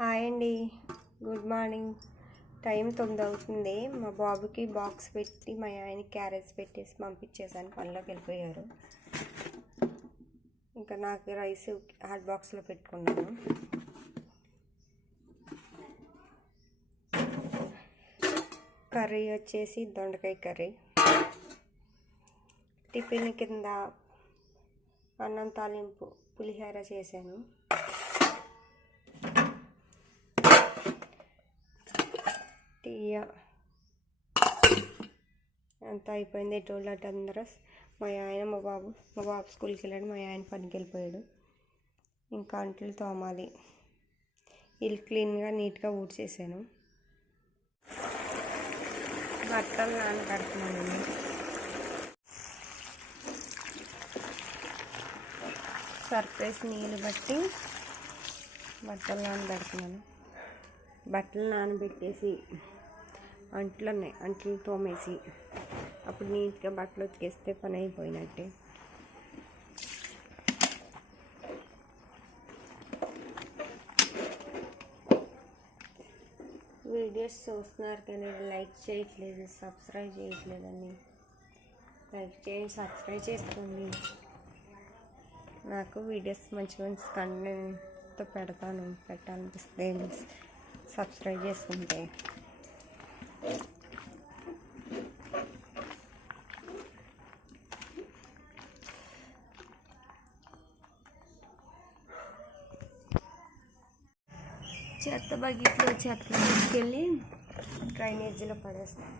Hi అండి, good morning. Time 9 అవుతుంది. మా బాబుకి బాక్స్ పెట్టి మా ఆయనకి క్యారేజ్ పెట్టేసి పంపించేసాను. పనిలోకి వెళ్ళిపోయారు. ఇంకా నాకు రైస్ హాట్ బాక్స్లో పెట్టుకున్నాను. కర్రీ వచ్చేసి దొండకాయ కర్రీ. టిఫిన్ కింద అన్నం తాలింపు పులిహోర చేశాను. టీ అంతా అయిపోయింది. టోల్ట్ అందరూ మా ఆయన మా బాబు స్కూల్కి వెళ్ళాడు. మా ఆయన పనికి వెళ్ళిపోయాడు. ఇంకా అంట్లు తోమాలి. ఇల్లు క్లీన్గా నీట్గా ఊడ్చేసాను. బట్టలు నానబెడుతున్నాను. సర్ఫేస్ నీళ్ళు బట్టి బట్టలు నానబెడుతున్నాను. బట్టలు నానబెట్టేసి అంట్లు తోమేసి అప్పుడు నీట్గా బట్టలు ఉతికేస్తే పని అయిపోయినట్టే. వీడియోస్ చూస్తున్నారు కానీ లైక్ చేయట్లేదు, సబ్స్క్రైబ్ చేయట్లేదని. లైక్ చేయండి, సబ్స్క్రైబ్ చేసుకోండి. నాకు వీడియోస్ మంచి కంటెంట్తో పెట్టాలనిపిస్తే సబ్స్క్రైబ్ చేసుకుంటే. చెత్త బకెట్లో చెత్త తీసుకెళ్ళి డ్రైనేజీలో పడేస్తాను.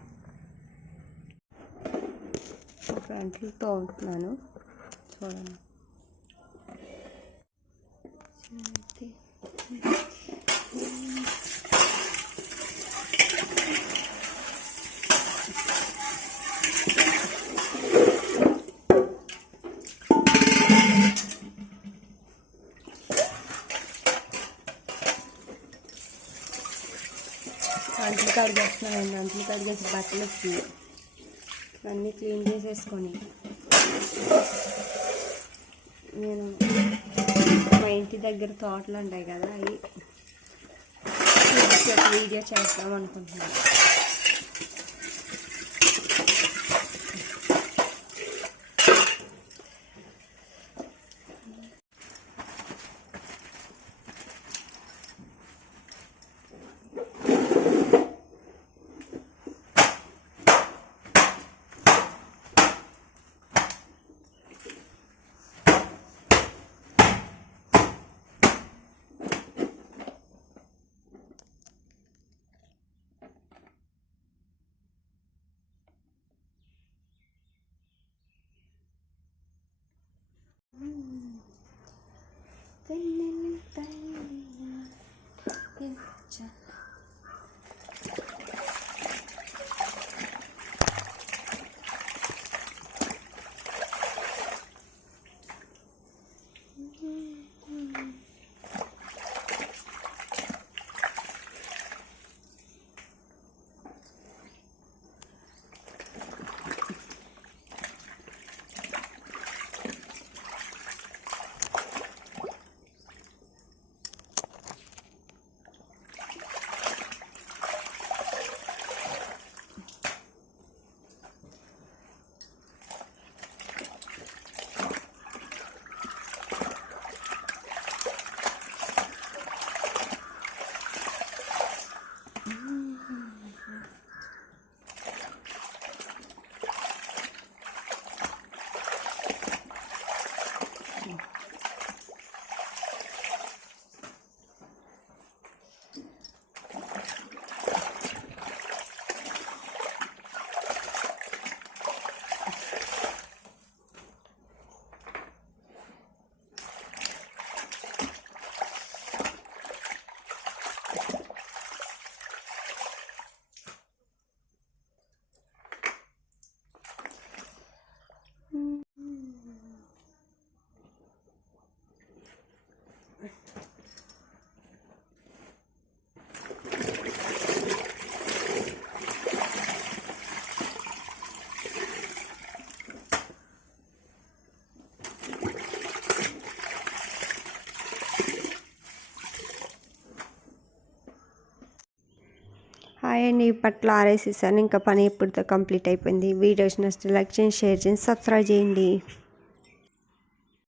ఒక అంట్లు తోముతున్నాను చూడండి. అంట్లు కడిగేస్తున్నాను. అంట్లు కడిగేసి బట్టలు వస్తుంది అన్నీ క్లీన్ చేసేసుకొని నేను మా ఇంటి దగ్గర తోటలు ఉంటాయి కదా, అవి వీడియో చేద్దాం అనుకుంటున్నాను. హాయ్ అండి, పట్ల ఆరేసేసాను. ఇంకా పని ఇప్పుడుతో కంప్లీట్ అయిపోయింది. వీడియోస్ నచ్చితే లైక్ చేయండి, షేర్ చేయండి, సబ్స్క్రైబ్ చేయండి.